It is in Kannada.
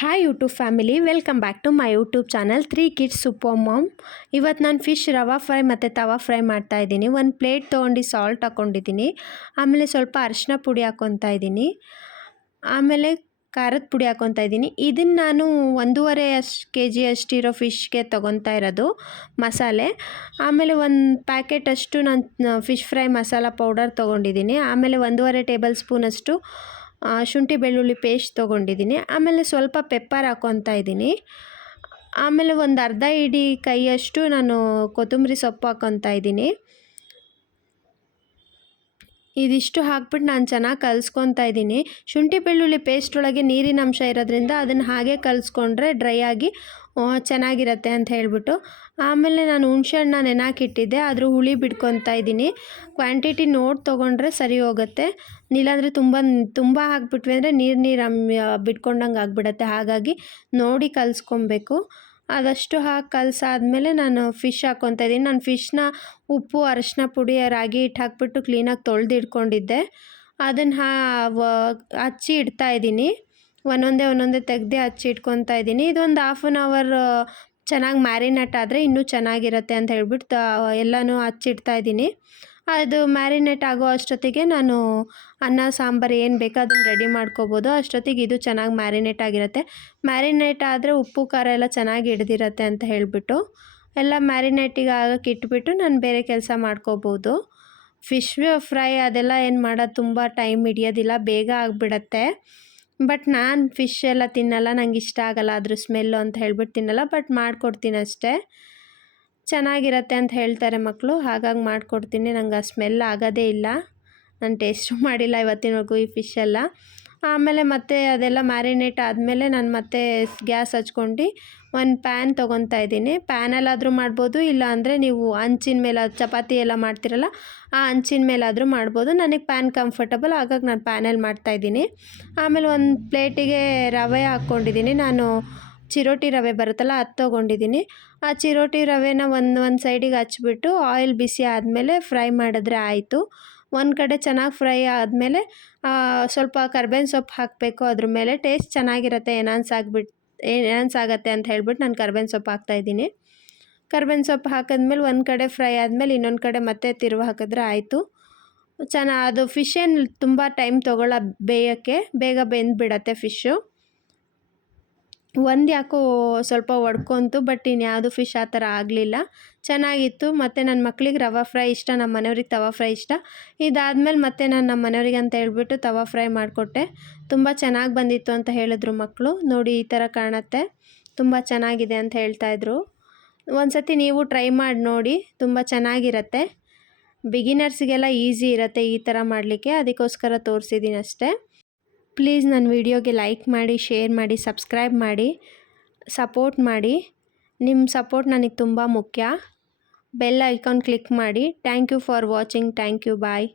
Hi YouTube family, welcome back to my YouTube channel 3 kids super mom. ಇವತ್ತು ನಾನು ಫಿಶ್ ರವಾ ಫ್ರೈ ಮತ್ತು ತವಾ ಫ್ರೈ ಮಾಡ್ತಾಯಿದ್ದೀನಿ. ಒಂದು ಪ್ಲೇಟ್ ತೊಗೊಂಡು ಸಾಲ್ಟ್ ಹಾಕ್ಕೊಂಡಿದ್ದೀನಿ. ಆಮೇಲೆ ಸ್ವಲ್ಪ ಅರಿಶಿನ ಪುಡಿ ಹಾಕ್ಕೊತಾ ಇದ್ದೀನಿ. ಆಮೇಲೆ ಖಾರದ ಪುಡಿ ಹಾಕ್ಕೊತಾ ಇದ್ದೀನಿ. ಇದನ್ನು ನಾನು 1.5 kg ಅಷ್ಟಿರೋ ಫಿಶ್ಗೆ ತೊಗೊತಾ ಇರೋದು ಮಸಾಲೆ. ಆಮೇಲೆ ಒಂದು ಪ್ಯಾಕೆಟಷ್ಟು ನಾನು ಫಿಶ್ ಫ್ರೈ ಮಸಾಲ ಪೌಡರ್ ತೊಗೊಂಡಿದ್ದೀನಿ. ಆಮೇಲೆ 1.5 ಟೇಬಲ್ ಸ್ಪೂನಷ್ಟು ಶುಂಠಿ ಬೆಳ್ಳುಳ್ಳಿ ಪೇಸ್ಟ್ ತೊಗೊಂಡಿದ್ದೀನಿ. ಆಮೇಲೆ ಸ್ವಲ್ಪ ಪೆಪ್ಪರ್ ಹಾಕ್ಕೊತಾ ಇದ್ದೀನಿ. ಆಮೇಲೆ ಒಂದು ಅರ್ಧ ಇಡೀ ಕೈಯಷ್ಟು ನಾನು ಕೊತ್ತಂಬರಿ ಸೊಪ್ಪು ಹಾಕ್ಕೊತಾ ಇದ್ದೀನಿ. ಇದಿಷ್ಟು ಹಾಕ್ಬಿಟ್ಟು ನಾನು ಚೆನ್ನಾಗಿ ಕಲಿಸ್ಕೊತಾ ಇದ್ದೀನಿ. ಶುಂಠಿ ಬೆಳ್ಳುಳ್ಳಿ ಪೇಸ್ಟ್ ಒಳಗೆ ನೀರಿನ ಅಂಶ ಇರೋದ್ರಿಂದ ಅದನ್ನು ಹಾಗೆ ಕಲಿಸ್ಕೊಂಡ್ರೆ ಡ್ರೈ ಆಗಿ ಚೆನ್ನಾಗಿರುತ್ತೆ ಅಂತ ಹೇಳಿಬಿಟ್ಟು. ಆಮೇಲೆ ನಾನು ಹುಣಸೆಹಣ್ಣ ನೆನೆಹಾಕಿಟ್ಟಿದ್ದೆ, ಅದ್ರ ಹುಳಿ ಬಿಡ್ಕೊತಾ ಇದ್ದೀನಿ. ಕ್ವಾಂಟಿಟಿ ನೋಡಿ ತೊಗೊಂಡ್ರೆ ಸರಿ ಹೋಗುತ್ತೆ. ಇಲ್ಲಾಂದರೆ ತುಂಬ ಹಾಕ್ಬಿಟ್ವಿ ಅಂದರೆ ನೀರು ಬಿಟ್ಕೊಂಡಂಗೆ ಆಗಿಬಿಡತ್ತೆ. ಹಾಗಾಗಿ ನೋಡಿ ಕಲಿಸ್ಕೊಬೇಕು. ಅದಷ್ಟು ಹಾಕಿ ಕಲಸಾದ್ಮೇಲೆ ನಾನು ಫಿಶ್ ಹಾಕ್ಕೊತಾ ಇದ್ದೀನಿ. ನಾನು ಫಿಶ್ನ ಉಪ್ಪು, ಅರಿಶಿನ ಪುಡಿ, ರಾಗಿ ಹಿಟ್ಟು ಹಾಕ್ಬಿಟ್ಟು ಕ್ಲೀನಾಗಿ ತೊಳೆದಿಟ್ಕೊಂಡಿದ್ದೆ. ಅದನ್ನು ಹಚ್ಚಿ ಇಡ್ತಾಯಿದ್ದೀನಿ. ಒಂದೊಂದೇ ತೆಗೆದು ಹಚ್ಚಿ ಇಟ್ಕೊತಾ ಇದ್ದೀನಿ. ಇದೊಂದು 1/2 hour ಚೆನ್ನಾಗಿ ಮ್ಯಾರಿನೇಟ್ ಆದರೆ ಇನ್ನೂ ಚೆನ್ನಾಗಿರುತ್ತೆ ಅಂತ ಹೇಳ್ಬಿಟ್ಟು ಎಲ್ಲನೂ ಹಚ್ಚಿಡ್ತಾ ಇದ್ದೀನಿ. ಅದು ಮ್ಯಾರಿನೇಟ್ ಆಗೋ ಅಷ್ಟೊತ್ತಿಗೆ ನಾನು ಅನ್ನ ಸಾಂಬಾರು ಏನು ಬೇಕೋ ಅದನ್ನು ರೆಡಿ ಮಾಡ್ಕೋಬೋದು. ಅಷ್ಟೊತ್ತಿಗೆ ಇದು ಚೆನ್ನಾಗಿ ಮ್ಯಾರಿನೇಟ್ ಆಗಿರುತ್ತೆ. ಮ್ಯಾರಿನೇಟ್ ಆದರೆ ಉಪ್ಪು ಖಾರ ಎಲ್ಲ ಚೆನ್ನಾಗಿ ಹಿಡ್ದಿರತ್ತೆ ಅಂತ ಹೇಳಿಬಿಟ್ಟು ಎಲ್ಲ ಮ್ಯಾರಿನೇಟಿಗೆ ಆಗಕ್ಕೆ ಇಟ್ಬಿಟ್ಟು ನಾನು ಬೇರೆ ಕೆಲಸ ಮಾಡ್ಕೋಬೋದು. ಫಿಶ್ ಫ್ರೈ ಅದೆಲ್ಲ ಏನು ಮಾಡೋದು ತುಂಬ ಟೈಮ್ ಹಿಡಿಯೋದಿಲ್ಲ, ಬೇಗ ಆಗಿಬಿಡತ್ತೆ. ಬಟ್ ನಾನು ಫಿಶ್ ಎಲ್ಲ ತಿನ್ನಲ್ಲ, ನಂಗೆ ಇಷ್ಟ ಆಗಲ್ಲ ಅದ್ರ ಸ್ಮೆಲ್ಲು ಅಂತ ಹೇಳ್ಬಿಟ್ಟು ತಿನ್ನಲ್ಲ. ಬಟ್ ಮಾಡಿಕೊಡ್ತೀನಿ ಅಷ್ಟೇ. ಚೆನ್ನಾಗಿರತ್ತೆ ಅಂತ ಹೇಳ್ತಾರೆ ಮಕ್ಕಳು, ಹಾಗಾಗಿ ಮಾಡಿಕೊಡ್ತೀನಿ. ನಂಗೆ ಆ ಸ್ಮೆಲ್ ಆಗೋದೇ ಇಲ್ಲ. ನಾನು ಟೇಸ್ಟು ಮಾಡಿಲ್ಲ ಇವತ್ತಿನವರೆಗೂ ಈ ಫಿಶೆಲ್ಲ. ಆಮೇಲೆ ಮತ್ತೆ ಅದೆಲ್ಲ ಮ್ಯಾರಿನೇಟ್ ಆದಮೇಲೆ ನಾನು ಮತ್ತೆ ಗ್ಯಾಸ್ ಹಚ್ಕೊಂಡು ಒಂದು ಪ್ಯಾನ್ ತೊಗೊತಾ ಇದ್ದೀನಿ. ಪ್ಯಾನಲ್ಲಾದರೂ ಮಾಡ್ಬೋದು, ಇಲ್ಲ ಅಂದರೆ ನೀವು ಹಂಚಿನ ಮೇಲೆ ಚಪಾತಿ ಎಲ್ಲ ಮಾಡ್ತಿರಲ್ಲ ಆ ಹಂಚಿನ ಮೇಲಾದರೂ ಮಾಡ್ಬೋದು. ನನಗೆ ಪ್ಯಾನ್ ಕಂಫರ್ಟಬಲ್, ಹಾಗಾಗಿ ನಾನು ಪ್ಯಾನಲ್ಲಿ ಮಾಡ್ತಾಯಿದ್ದೀನಿ. ಆಮೇಲೆ ಒಂದು ಪ್ಲೇಟಿಗೆ ರವೆ ಹಾಕ್ಕೊಂಡಿದ್ದೀನಿ. ನಾನು ಚಿರೋಟಿ ರವೆ ಬರುತ್ತಲ್ಲ ಅದು ತೊಗೊಂಡಿದ್ದೀನಿ. ಆ ಚಿರೋಟಿ ರವೆನ ಒಂದು ಸೈಡಿಗೆ ಹಚ್ಬಿಟ್ಟು ಆಯಿಲ್ ಬಿಸಿ ಆದಮೇಲೆ ಫ್ರೈ ಮಾಡಿದ್ರೆ ಆಯಿತು. ಒಂದು ಕಡೆ ಚೆನ್ನಾಗಿ ಫ್ರೈ ಆದಮೇಲೆ ಸ್ವಲ್ಪ ಕರ್ಬೇವಿನ ಸೊಪ್ಪು ಹಾಕಬೇಕು. ಅದ್ರ ಮೇಲೆ ಟೇಸ್ಟ್ ಚೆನ್ನಾಗಿರುತ್ತೆ, ಎನ್ಹಾನ್ಸ್ ಆಗುತ್ತೆ ಅಂತ ಹೇಳ್ಬಿಟ್ಟು ನಾನು ಕರ್ಬೇವಿನ ಸೊಪ್ಪು ಹಾಕ್ತಾಯಿದ್ದೀನಿ. ಕರ್ಬೇವಿನ ಸೊಪ್ಪು ಹಾಕಿದ್ಮೇಲೆ ಒಂದು ಕಡೆ ಫ್ರೈ ಆದಮೇಲೆ ಇನ್ನೊಂದು ಕಡೆ ಮತ್ತೆ ತಿರುವು ಹಾಕಿದ್ರೆ ಆಯಿತು. ಅದು ಫಿಶ್ ಏನು ತುಂಬ ಟೈಮ್ ತೊಗೊಳ್ಳೋ ಬೇಯೋಕ್ಕೆ, ಬೇಗ ಬೆಂದುಬಿಡತ್ತೆ ಫಿಶ್ಶು. ಒಂದು ಯಾಕೋ ಸ್ವಲ್ಪ ಒಡ್ಕೊಂತು, ಬಟ್ ಇನ್ಯಾವುದು ಫಿಶ್ ಆ ಥರ ಆಗಲಿಲ್ಲ, ಚೆನ್ನಾಗಿತ್ತು. ಮತ್ತು ನನ್ನ ಮಕ್ಳಿಗೆ ರವಾ ಫ್ರೈ ಇಷ್ಟ, ನಮ್ಮ ಮನೆಯವ್ರಿಗೆ ತವಾ ಫ್ರೈ ಇಷ್ಟ. ಇದಾದಮೇಲೆ ಮತ್ತೆ ನಾನು ನಮ್ಮ ಮನೆಯವ್ರಿಗೆ ಅಂತ ಹೇಳ್ಬಿಟ್ಟು ತವಾ ಫ್ರೈ ಮಾಡಿಕೊಟ್ಟೆ. ತುಂಬ ಚೆನ್ನಾಗಿ ಬಂದಿತ್ತು ಅಂತ ಹೇಳಿದ್ರು ಮಕ್ಕಳು. ನೋಡಿ ಈ ಥರ ಕಾಣುತ್ತೆ, ತುಂಬ ಚೆನ್ನಾಗಿದೆ ಅಂತ ಹೇಳ್ತಾಯಿದ್ರು. ಒಂದು ಸತಿ ನೀವು ಟ್ರೈ ಮಾಡಿ ನೋಡಿ, ತುಂಬ ಚೆನ್ನಾಗಿರುತ್ತೆ. ಬಿಗಿನರ್ಸ್ಗೆಲ್ಲ ಈಸಿ ಇರುತ್ತೆ ಈ ಥರ ಮಾಡಲಿಕ್ಕೆ, ಅದಕ್ಕೋಸ್ಕರ ತೋರಿಸಿದ್ದೀನಿ ಅಷ್ಟೇ. ಪ್ಲೀಸ್ ನನ್ನ ವಿಡಿಯೋಗೆ ಲೈಕ್ ಮಾಡಿ, ಶೇರ್ ಮಾಡಿ, ಸಬ್ಸ್ಕ್ರೈಬ್ ಮಾಡಿ, ಸಪೋರ್ಟ್ ಮಾಡಿ. ನಿಮ್ಮ ಸಪೋರ್ಟ್ ನನಗೆ ತುಂಬ ಮುಖ್ಯ. ಬೆಲ್ ಐಕಾನ್ ಕ್ಲಿಕ್ ಮಾಡಿ. Thank you for watching. Thank you. Bye.